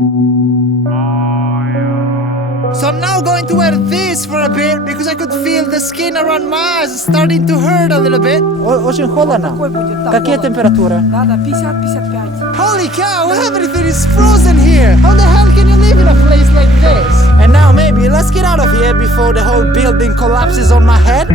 So I'm now going to wear this for a bit because I could feel the skin around my eyes starting to hurt a little bit. Очень холодно. Какие температуры? Да, 50-55. Holy cow, everything is frozen here. How the hell can you live in a place like this? And now maybe let's get out of here before the whole building collapses on my head.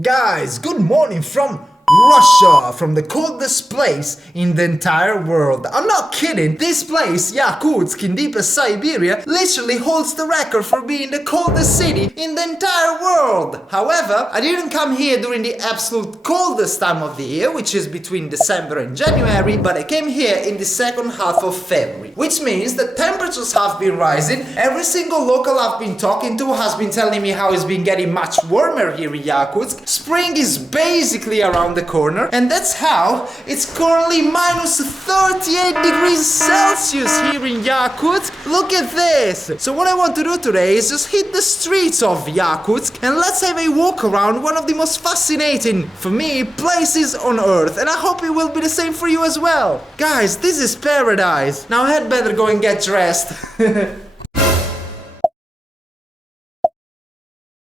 Guys, good morning from Russia, from the coldest place in the entire world. I'm not kidding, this place, Yakutsk in deepest Siberia, literally holds the record for being the coldest city in the entire world. However, I didn't come here during the absolute coldest time of the year, which is between December and January, but I came here in the second half of February, which means that temperatures have been rising. Every single local I've been talking to has been telling me how it's been getting much warmer here in Yakutsk. Spring is basically around the corner, and that's how it's currently minus 38 degrees Celsius here in Yakutsk. Look at this! So what I want to do today is just hit the streets of Yakutsk and let's have a walk around one of the most fascinating, for me, places on earth, and I hope it will be the same for you as well. Guys, this is paradise. Now I had better go and get dressed.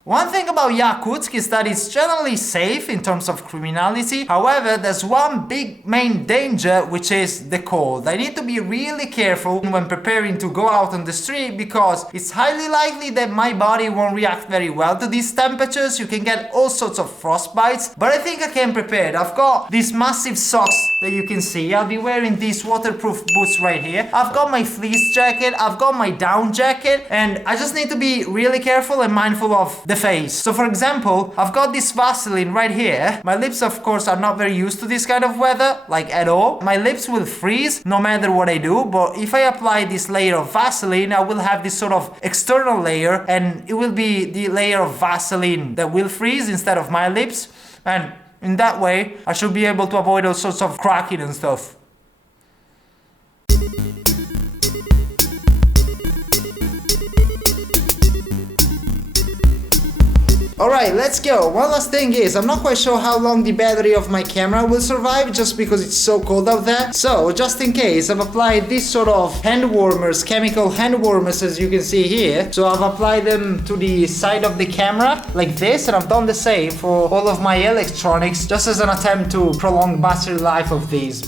One thing about Yakutsk is that it's generally safe in terms of criminality. However, there's one big main danger, which is the cold. I need to be really careful when preparing to go out on the street because it's highly likely that my body won't react very well to these temperatures. You can get all sorts of frostbites, but I think I can prepare it. I've got these massive socks that you can see. I'll be wearing these waterproof boots right here. I've got my fleece jacket, I've got my down jacket, and I just need to be really careful and mindful of the face. So for example, I've got this Vaseline right here. My lips of course are not very used to this kind of weather, like at all. My lips will freeze no matter what I do, but if I apply this layer of Vaseline, I will have this sort of external layer, and it will be the layer of Vaseline that will freeze instead of my lips, and in that way I should be able to avoid all sorts of cracking and stuff. Alright, let's go. One last thing is, I'm not quite sure how long the battery of my camera will survive just because it's so cold out there. So, just in case, I've applied this sort of hand warmers, chemical hand warmers as you can see here. So I've applied them to the side of the camera like this, and I've done the same for all of my electronics just as an attempt to prolong battery life of these.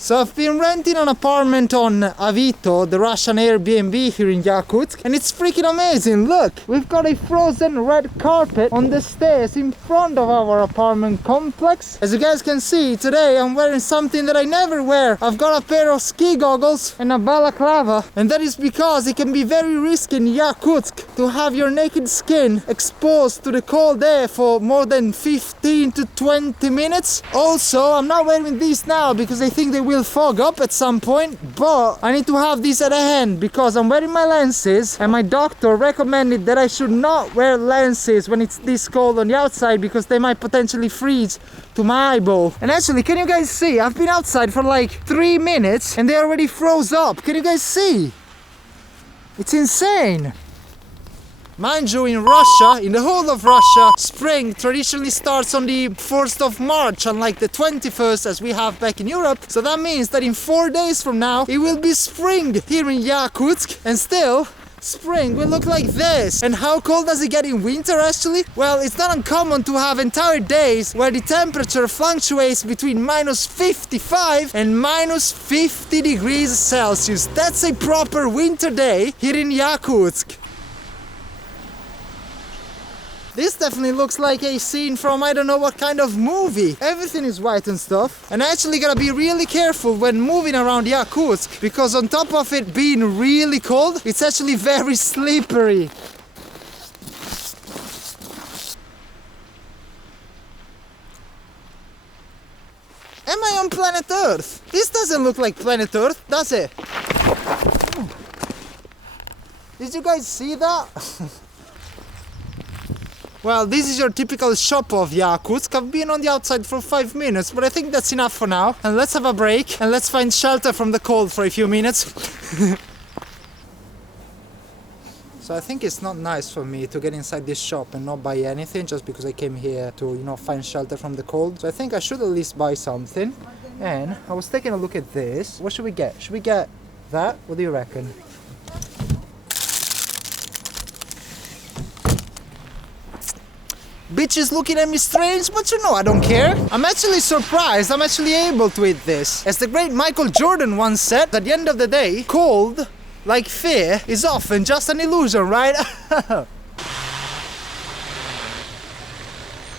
So I've been renting an apartment on Avito, the Russian Airbnb here in Yakutsk, and it's freaking amazing. Look, we've got a frozen red carpet on the stairs in front of our apartment complex. As you guys can see, today I'm wearing something that I never wear. I've got a pair of ski goggles and a balaclava, and that is because it can be very risky in Yakutsk to have your naked skin exposed to the cold air for more than 15 to 20 minutes. Also, I'm not wearing these now because I think they will fog up at some point, but I need to have these at hand because I'm wearing my lenses, and my doctor recommended that I should not wear lenses when it's this cold on the outside because they might potentially freeze to my eyeball. And actually, can you guys see? I've been outside for like 3 minutes and they already froze up. Can you guys see? It's insane. Mind you, in Russia, in the whole of Russia, spring traditionally starts on the 1st of March, unlike the 21st as we have back in Europe. So that means that in 4 days from now, it will be spring here in Yakutsk, and still, spring will look like this. And how cold does it get in winter actually? Well, it's not uncommon to have entire days where the temperature fluctuates between minus 55 and minus 50 degrees Celsius. That's a proper winter day here in Yakutsk. This definitely looks like a scene from I don't know what kind of movie. Everything is white and stuff. And I actually gotta be really careful when moving around Yakutsk because on top of it being really cold, it's actually very slippery. Am I on planet Earth? This doesn't look like planet Earth, does it? Did you guys see that? Well, this is your typical shop of Yakutsk. I've been on the outside for 5 minutes, but I think that's enough for now. And let's have a break and let's find shelter from the cold for a few minutes. So I think it's not nice for me to get inside this shop and not buy anything just because I came here to, you know, find shelter from the cold. So I think I should at least buy something. And I was taking a look at this. What should we get? Should we get that? What do you reckon? Bitch is looking at me strange, but you know I don't care. I'm actually surprised I'm actually able to eat this. As the great Michael Jordan once said, at the end of the day, cold, like fear, is often just an illusion, right?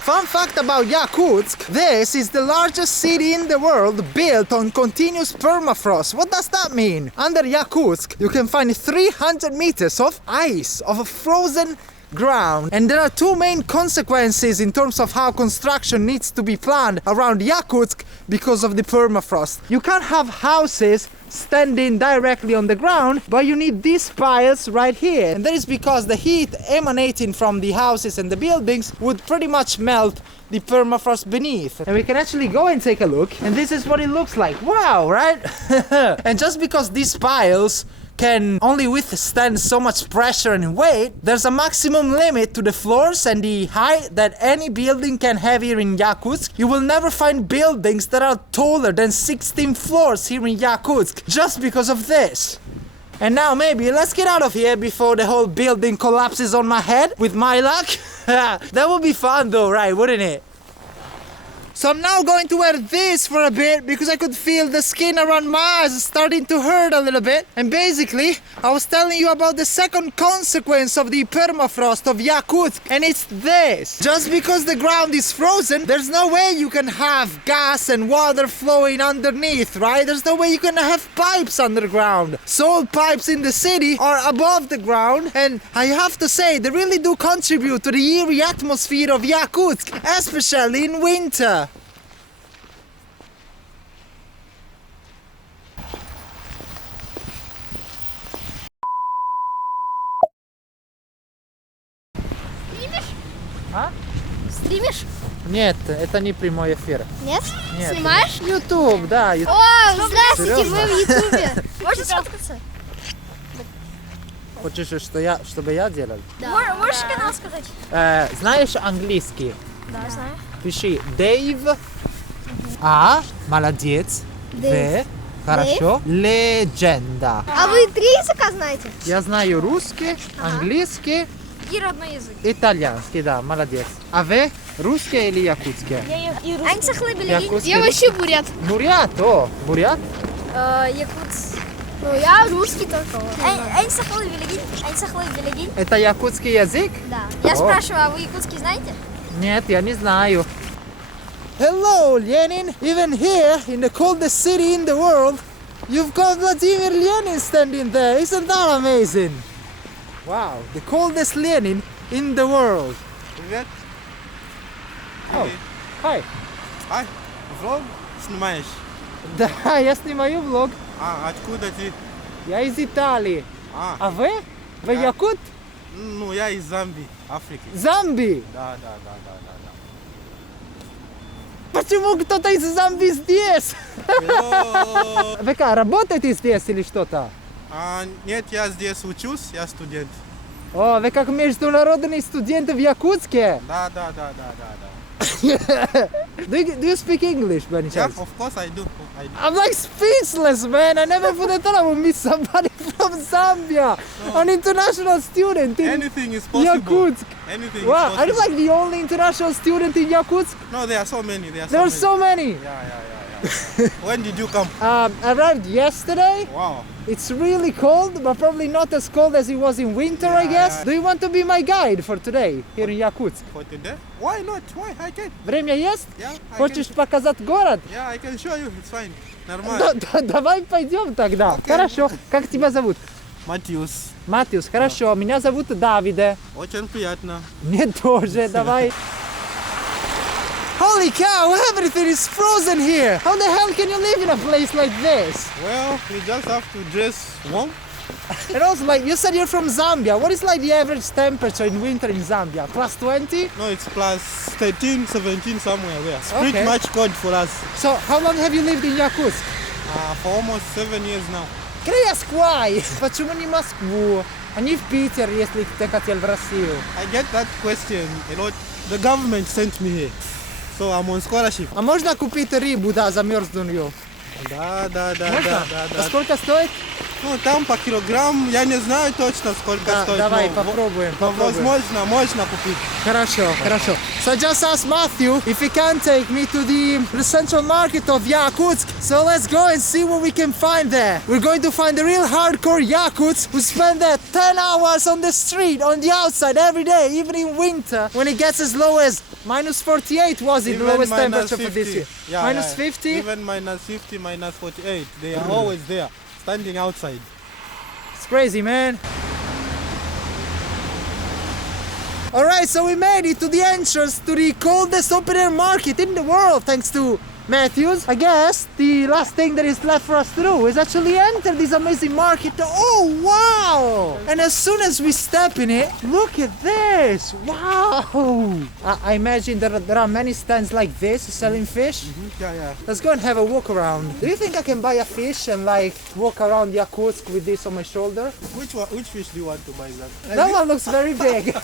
Fun fact about Yakutsk, this is the largest city in the world built on continuous permafrost. What does that mean? Under Yakutsk, you can find 300 meters of ice, of frozen ground. And there are two main consequences in terms of how construction needs to be planned around Yakutsk because of the permafrost. You can't have houses standing directly on the ground, but you need these piles right here. And that is because the heat emanating from the houses and the buildings would pretty much melt the permafrost beneath. And we can actually go and take a look, and this is what it looks like. Wow, right? And just because these piles can only withstand so much pressure and weight, there's a maximum limit to the floors and the height that any building can have here in Yakutsk. You will never find buildings that are taller than 16 floors here in Yakutsk just because of this. And now maybe let's get out of here before the whole building collapses on my head with my luck. That would be fun though, right, wouldn't it? So I'm now going to wear this for a bit because I could feel the skin around my eyes starting to hurt a little bit. And basically, I was telling you about the second consequence of the permafrost of Yakutsk, and it's this. Just because the ground is frozen, there's no way you can have gas and water flowing underneath, right? There's no way you can have pipes underground. Salt pipes in the city are above the ground, and I have to say, they really do contribute to the eerie atmosphere of Yakutsk, especially in winter. А? Стримишь? Нет, это не прямой эфир. Нет? Нет. Снимаешь? YouTube, да. О, здравствуйте, Серьезно? мы в Ютубе. Можно сфоткаться? Хочешь, чтобы я делал? Да. Можешь канал сказать? Знаешь английский? Да, знаю. Пиши Дэйв. А, молодец. Дэйв. Хорошо. Легенда. А вы 3 языка знаете? Я знаю русский, английский, И родной язык. итальянский, да, молодец. А вы русский или якутский? И русский. Якутский. Я вообще бурят. Бурят, о, бурят? Якутс. Ну, я русский только. Это якутский язык? Да. Я О. спрашиваю, а вы якутский знаете? Нет, я не знаю. Hello, Lenin. Even here, in the coldest city in the world, you've got Vladimir Lenin standing there. Isn't that amazing? Wow, the coldest Lenin in the world. Привет. Oh, hi. Ай, влог снимаешь? Да, я снимаю влог. Откуда ты? Я из Италии. А вы? Вы Я- якут? Ну, я из Замбии, Африки. Замби? Да. Почему кто-то из Замби здесь? Йо. Вы как, работаете здесь или что-то? Нет, я здесь учусь, я студент. О, вы как международный студент в Якутске? Да. Do you speak English by any Yeah, chance? of course I do. I'm like speechless, man. I never would have thought I would meet somebody from Zambia. No. An international student in Anything is possible. Yakutsk. Anything Wow, is are you possible. like the only international student in Yakutsk? No, there are so many. There are so many. Yeah. When did you come? Arrived yesterday. Wow. It's really cold, but probably not as cold as it was in winter, I guess. Yeah. Do you want to be my guide for today here in Yakutsk? For today? Why not? Why? I can. Время есть? Yeah, I Хочешь can. показать город? Yeah, I can show you. It's fine. Нормально. Давай пойдем тогда. Окей. Хорошо. Как тебя зовут? Матиус. Матиус, хорошо. Меня зовут Давиде. Очень приятно. Мне тоже, давай. Holy cow, everything is frozen here. How the hell can you live in a place like this? Well, you just have to dress warm. And also, like, you said you're from Zambia. What is like the average temperature in winter in Zambia? Plus 20? No, it's plus 13, 17 somewhere there. It's Okay. pretty much cold for us. So, how long have you lived in Yakutsk? For almost 7 years now. Can I ask why? Почему не Москву? Они в Питер, если ты хотел в Россию. I get that question a lot. The government sent me here. So I'm on scholarship. А можно купить рыбу, да, замерзленную? Да. А сколько стоит? Ну, там по килограмм, я не знаю точно, сколько Да, стоит. давай но попробуем. можно купить. Хорошо. So I just asked Matthew if he can take me to the central market of Yakutsk. So let's go and see what we can find there. We're going to find the real hardcore Yakuts who spend their 10 hours on the street, on the outside every day, even in winter, when it gets as low as minus 48 was it, the lowest temperature for this year. Yeah, Minus 50? Even minus 50, minus 48. They are always there, standing outside. It's crazy, man. Alright, so we made it to the entrance to the coldest open air market in the world, thanks to Matthews. I guess the last thing that is left for us to do is actually enter this amazing market. Oh, wow! And as soon as we step in it, look at this! Wow! I imagine there are many stands like this selling fish. Yeah. Let's go and have a walk around. Do you think I can buy a fish and like walk around Yakutsk with this on my shoulder? Which fish do you want to buy that? That one looks very big.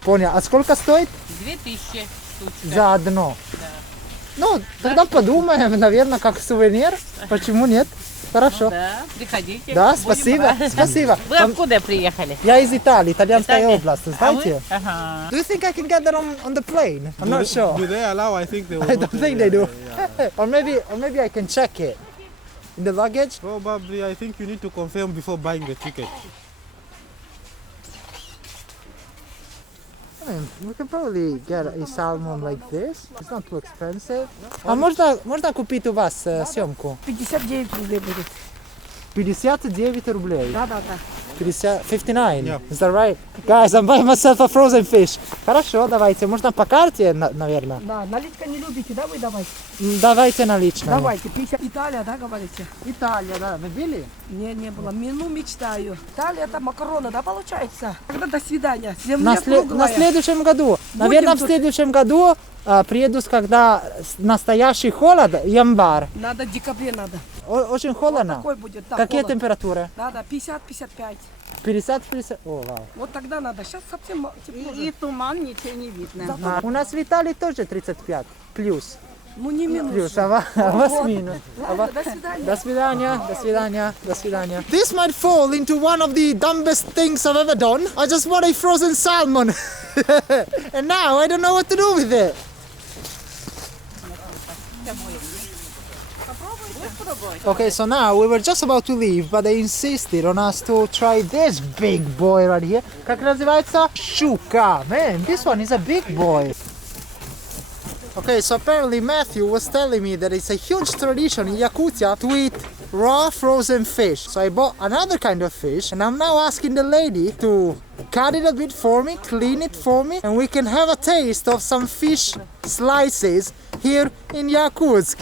Понял. А сколько стоит? 2000 штучка. За одно. Ну, тогда подумаем, наверное, как сувенир. Почему нет? Хорошо. Да, приходите. Да, будем спасибо. рады. Спасибо. Вы откуда приехали? Я из Италии, итальянская Италия? область, А вы? знаете? Ага. Do you think I can get that on the plane? I'm not sure. Do they allow? I think they will. I don't think they do. Yeah. Or maybe I can check it. In the luggage? Probably, I think you need to confirm before buying the ticket. I mean, we can probably get a salmon like this. It's not too expensive. А можно купить у вас съемку? 59 рублей будет. 59 рублей. Да. 59. Yeah. Is that right? Guys, I'm buying myself a frozen fish. Хорошо, давайте. Можно по карте, наверное? Да, наличка не любите, да, вы давайте? Давайте наличные. Давайте, 50. Италия, да, говорите? Италия, да. Вы были? Не было. Мечтаю. Италия, это макароны, да, получается? Тогда до свидания. Земля круглая. На следующем году. Наверное, в тут. следующем году приеду, когда настоящий холод, январь. Надо, в декабре надо. Очень холодно. Такой будет, да, Какие холод. температуры? Да, 50-55. 50-50? О, вау. Вот тогда надо. Сейчас совсем тепло. И туман, ничего не видно. У нас в Италии тоже 35 плюс. Ну не минус. Плюс, а вас минус. Ладно, до свидания. До свидания, до свидания, до свидания. This might fall into one of the dumbest things I've ever done. I just bought a frozen salmon. And now I don't know what to do with it. Okay, so now we were just about to leave, but they insisted on us to try this big boy right here. Как называется? Щука. Man, this one is a big boy. Okay, so apparently Matthew was telling me that it's a huge tradition in Yakutia to eat raw frozen fish. So I bought another kind of fish, and I'm now asking the lady to cut it a bit for me, clean it for me, and we can have a taste of some fish slices here in Yakutsk.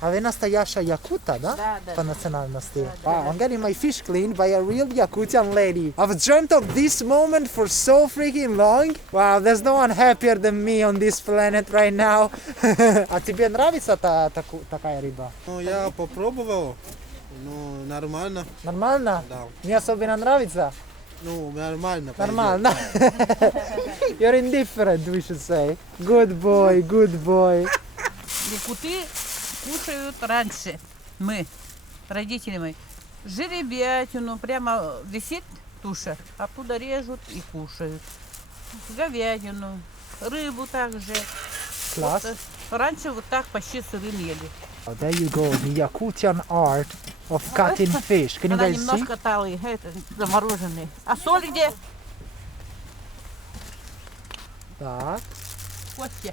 А вы настоящая якута, да? Да. По национальности. Wow, I'm getting my fish cleaned by a real Yakutian lady. I've dreamt of this moment for so freaking long. Wow, there's no one happier than me on this planet right now. А тебе нравится такая рыба? Ну, я попробовал. Ну, нормально. Нормально? Да. Не особенно нравится? Ну, нормально. Нормально. You're indifferent, we should say. Good boy, good boy. Якуты кушают раньше. Мы, родители мои. Жеребятину прямо висит туша, оттуда режут и кушают. Говядину, рыбу также. Класс. Вот, раньше вот так почти сырым ели. Oh, there you go, the Yakutian art of cutting fish. Can you Она guys see? немножко талые, это, замороженные. А соль где? Так. Костя.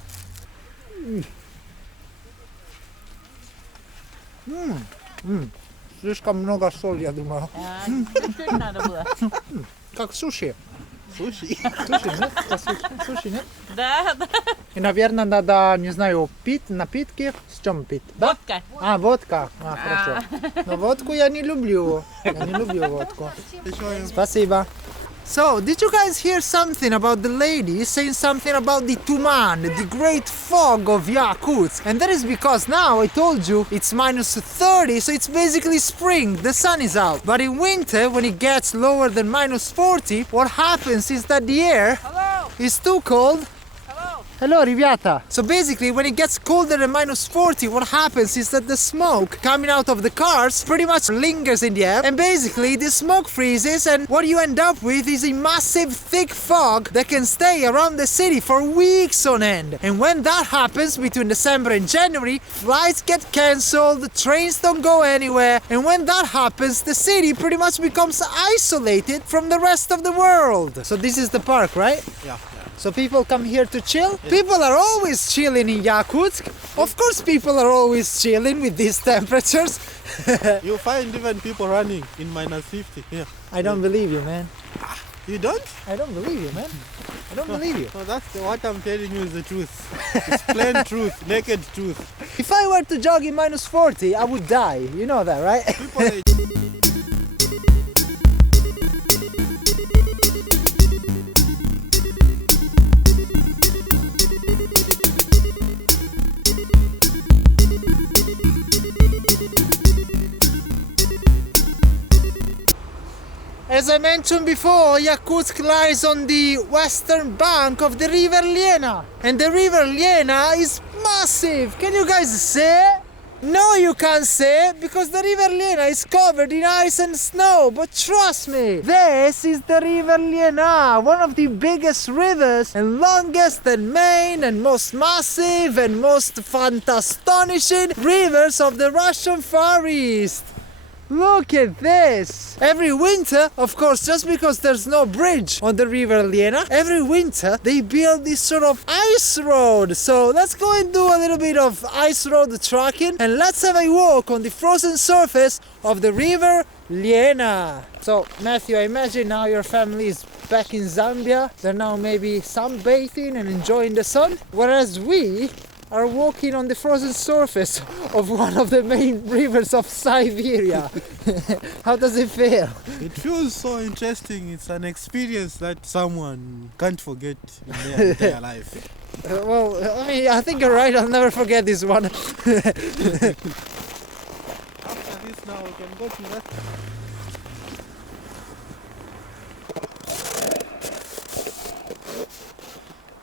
Слишком много соли, я думаю. Чуть надо было. Как суши. Суши. Суши, нет? Суши, нет? Да. И, наверное, надо, не знаю, пить напитки. С чем пить? Да? Водка. А, водка. А, хорошо. Но водку я не люблю. Я не люблю водку. Спасибо. So, did you guys hear something about the lady saying something about the Tuman, the great fog of Yakutsk? And that is because now I told you it's minus 30, so it's basically spring, the sun is out. But in winter, when it gets lower than minus 40, what happens is that the air is too cold. Hello, Riviata. So basically, when it gets colder than minus 40, what happens is that the smoke coming out of the cars pretty much lingers in the air. And basically, the smoke freezes, and what you end up with is a massive, thick fog that can stay around the city for weeks on end. And when that happens between December and January, flights get cancelled, trains don't go anywhere. And when that happens, the city pretty much becomes isolated from the rest of the world. So this is the park, right? Yeah. So people come here to chill? Yeah. People are always chilling in Yakutsk. Of course people are always chilling with these temperatures. You find even people running in minus 50 here. I don't believe you, man. You don't? I don't believe you, man. I don't believe you. No, what I'm telling you is the truth. It's plain truth, naked truth. If I were to jog in minus 40, I would die. You know that, right? People As I mentioned before, Yakutsk lies on the western bank of the river Lena. And the river Lena is massive. Can you guys see? No, you can't see, because the river Lena is covered in ice and snow. But trust me, this is the river Lena, one of the biggest rivers and longest and main and most massive and most fantastonishing rivers of the Russian Far East. Look at this! Every winter, of course, just because there's no bridge on the river Lena, every winter they build this sort of ice road. So let's go and do a little bit of ice road trekking, and let's have a walk on the frozen surface of the river Lena. So Matthew, I imagine now your family is back in Zambia. They're now maybe sunbathing and enjoying the sun, whereas we are walking on the frozen surface of one of the main rivers of Siberia. How does it feel? It feels so interesting. It's an experience that someone can't forget in their entire life. Well, I mean, I think you're right. I'll never forget this one. After this now we can go to that.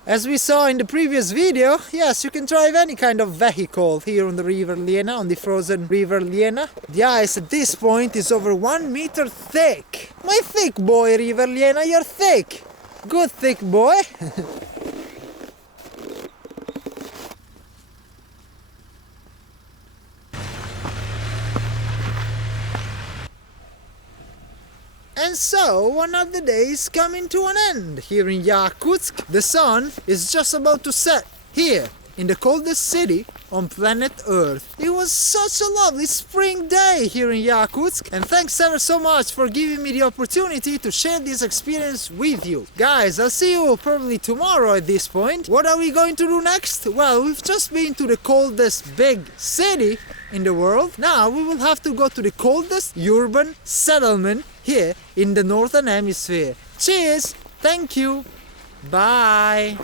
As we saw in the previous video, yes, you can drive any kind of vehicle here on the river Lena, on the frozen river Lena. The ice at this point is over 1 meter thick. My thick boy, river Lena, you're thick. Good thick boy. And so, one of the days coming to an end here in Yakutsk. The sun is just about to set here in the coldest city on planet Earth. It was such a lovely spring day here in Yakutsk, and thanks ever so much for giving me the opportunity to share this experience with you. Guys, I'll see you probably tomorrow at this point. What are we going to do next? Well, we've just been to the coldest big city in the world. Now we will have to go to the coldest urban settlement here in the northern hemisphere. Cheers! Thank you! Bye!